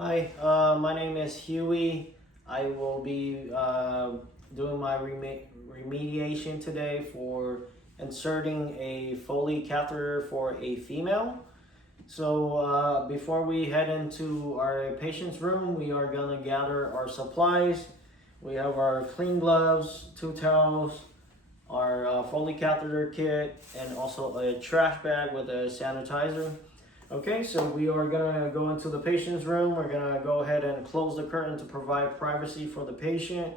Hi, my name is Huey. I will be doing my remediation today for inserting a foley catheter for a female. So before we head into our patient's room, we are going to gather our supplies. We have our clean gloves, 2 towels, our foley catheter kit, and also a trash bag with a sanitizer. Okay, so we are gonna go into the patient's room. We're gonna go ahead and close the curtain to provide privacy for the patient.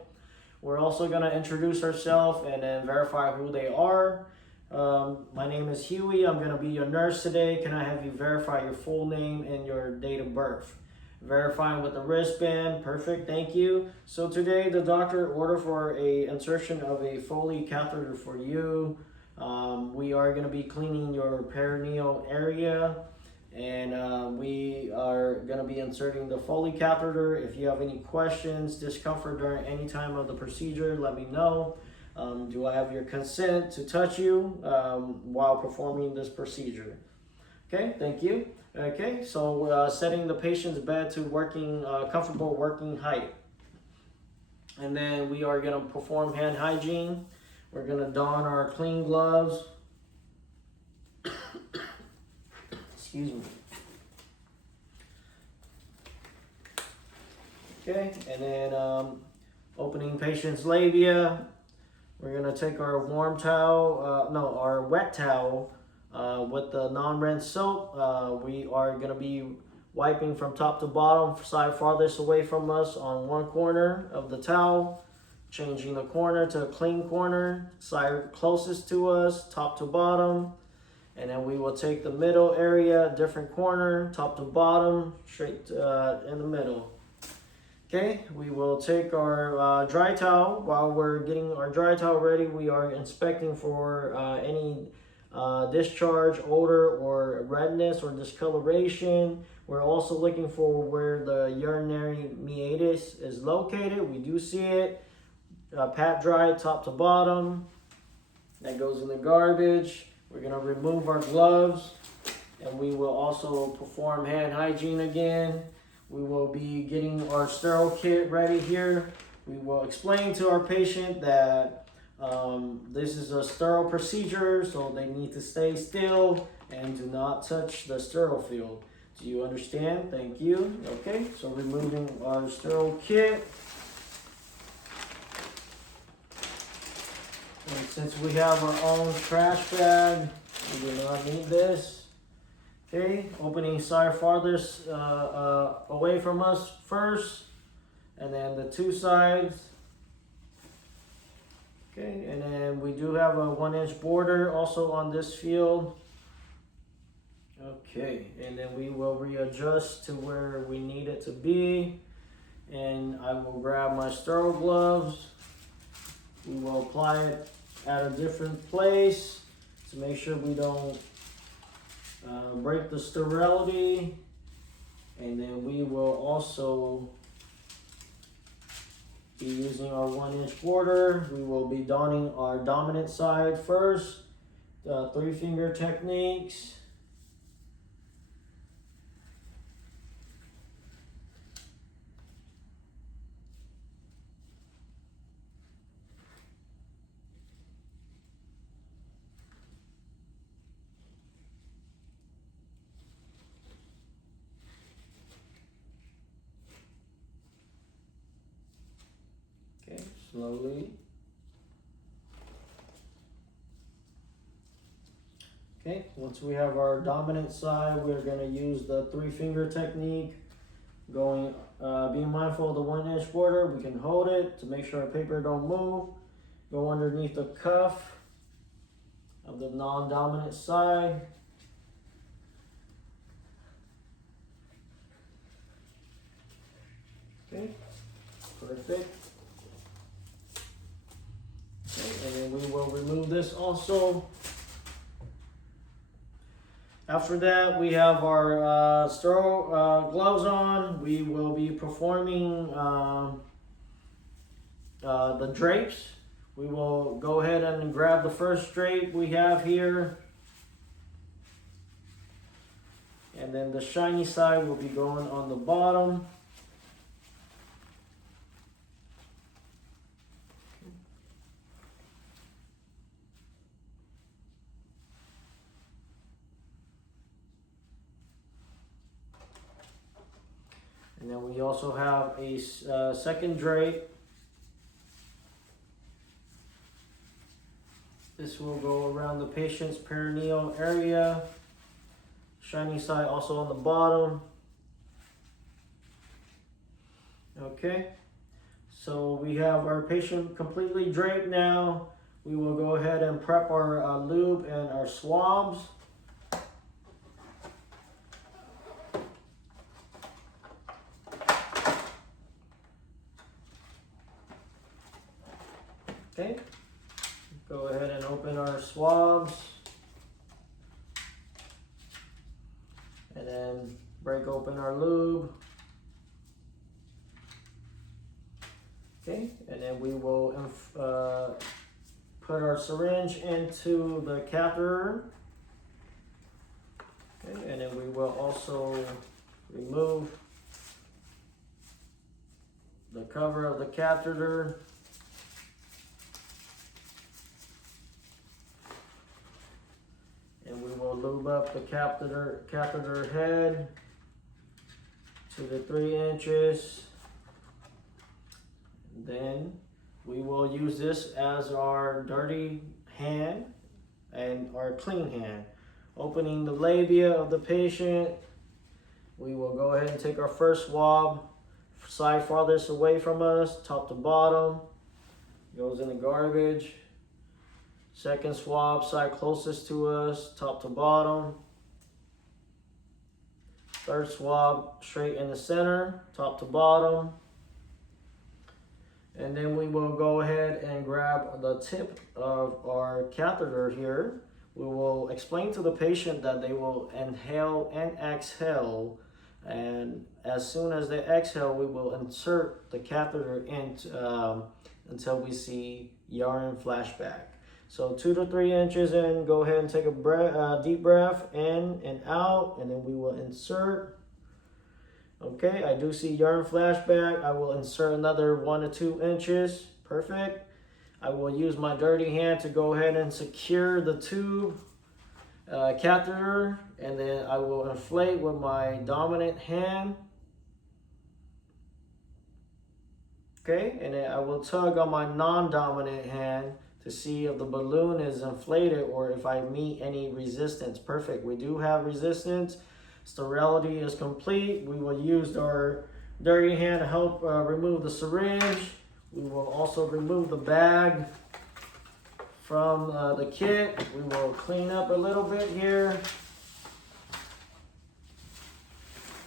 We're also gonna introduce ourselves and then verify who they are. My name is Huey. I'm gonna be your nurse today. Can I have you verify your full name and your date of birth? Verifying with the wristband. Perfect, thank you. So today the doctor ordered for a insertion of a foley catheter for you. We are gonna be cleaning your perineal area. And we are going to be inserting the foley catheter. If you have any questions, discomfort during any time of the procedure, let me know. Do I have your consent to touch you while performing this procedure? Okay, thank you. Okay, so setting the patient's bed to comfortable working height. And then we are going to perform hand hygiene. We're going to don our clean gloves. Excuse me. Okay, and then opening patient's labia. We're gonna take our warm towel, our wet towel with the non-rinse soap. We are gonna be wiping from top to bottom, side farthest away from us on one corner of the towel, changing the corner to a clean corner, side closest to us, top to bottom. And then we will take the middle area, different corner, top to bottom, straight in the middle. Okay, we will take our dry towel. While we're getting our dry towel ready, we are inspecting for any discharge, odor, or redness or discoloration. We're also looking for where the urinary meatus is located. We do see it. Pat dry, top to bottom. That goes in the garbage. We're gonna remove our gloves, and we will also perform hand hygiene again. We will be getting our sterile kit ready here. We will explain to our patient that this is a sterile procedure, so they need to stay still and do not touch the sterile field. Do you understand? Thank you. Okay, so removing our sterile kit. And since we have our own trash bag, we do not need this. Okay, opening side farthest away from us first, and then the 2 sides. Okay, and then we do have a 1-inch border also on this field. Okay, and then we will readjust to where we need it to be. And I will grab my sterile gloves. We will apply it at a different place to make sure we don't break the sterility. And then we will also be using our 1-inch border. We will be donning our dominant side first, 3-finger techniques. Slowly. Okay, once we have our dominant side, we're going to use the 3-finger technique. Being mindful of the 1-inch border, we can hold it to make sure our paper don't move. Go underneath the cuff of the non-dominant side. Okay, perfect. And then we will remove this also. After that, we have our sterile gloves on. We will be performing the drapes. We will go ahead and grab the first drape we have here. and then the shiny side will be going on the bottom. And then we also have a second drape. This will go around the patient's perineal area. Shiny side also on the bottom. Okay, so we have our patient completely draped now. We will go ahead and prep our lube and our swabs. Okay, go ahead and open our swabs. And then break open our lube. Okay, and then we will put our syringe into the catheter. Okay, and then we will also remove the cover of the catheter. And we will lube up the catheter head to the 3 inches. Then we will use this as our dirty hand and our clean hand. Opening the labia of the patient, we will go ahead and take our first swab, side farthest away from us, top to bottom, goes in the garbage. Second swab, side closest to us, top to bottom. Third swab, straight in the center, top to bottom. And then we will go ahead and grab the tip of our catheter here. We will explain to the patient that they will inhale and exhale. And as soon as they exhale, we will insert the catheter in until we see urine flashback. So 2 to 3 inches in, go ahead and take a deep breath in and out, and then we will insert. Okay, I do see urine flashback. I will insert another 1 to 2 inches. Perfect. I will use my dirty hand to go ahead and secure the tube catheter, and then I will inflate with my dominant hand. Okay, and then I will tug on my non-dominant hand to see if the balloon is inflated or if I meet any resistance. Perfect, we do have resistance. Sterility is complete. We will use our dirty hand to help remove the syringe. We will also remove the bag from the kit. We will clean up a little bit here.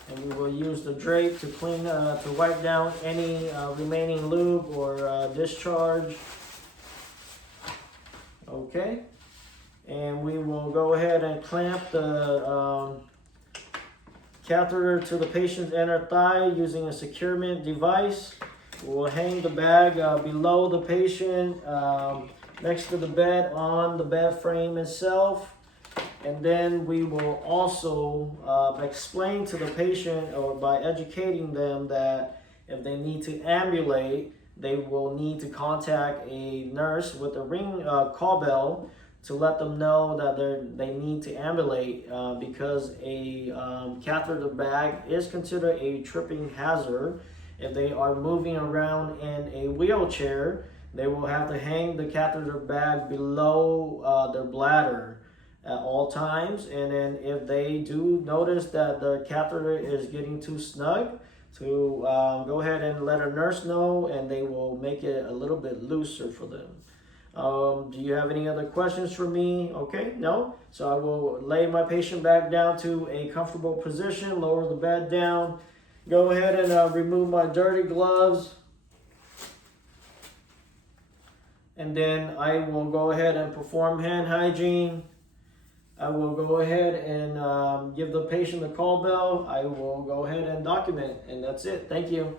And we will use the drape to clean, to wipe down any remaining lube or discharge. Okay, and we will go ahead and clamp the catheter to the patient's inner thigh using a securement device. We will hang the bag below the patient, next to the bed, on the bed frame itself. And then we will also explain to the patient, or by educating them, that if they need to ambulate, they will need to contact a nurse with a ring call bell to let them know that they need to ambulate because a catheter bag is considered a tripping hazard. If they are moving around in a wheelchair, they will have to hang the catheter bag below their bladder at all times. And then if they do notice that the catheter is getting too snug, to go ahead and let a nurse know, and they will make it a little bit looser for them. Do you have any other questions for me? Okay, no? So I will lay my patient back down to a comfortable position, lower the bed down, go ahead and remove my dirty gloves. And then I will go ahead and perform hand hygiene. I will go ahead and give the patient the call bell. I will go ahead and document, and that's it. Thank you.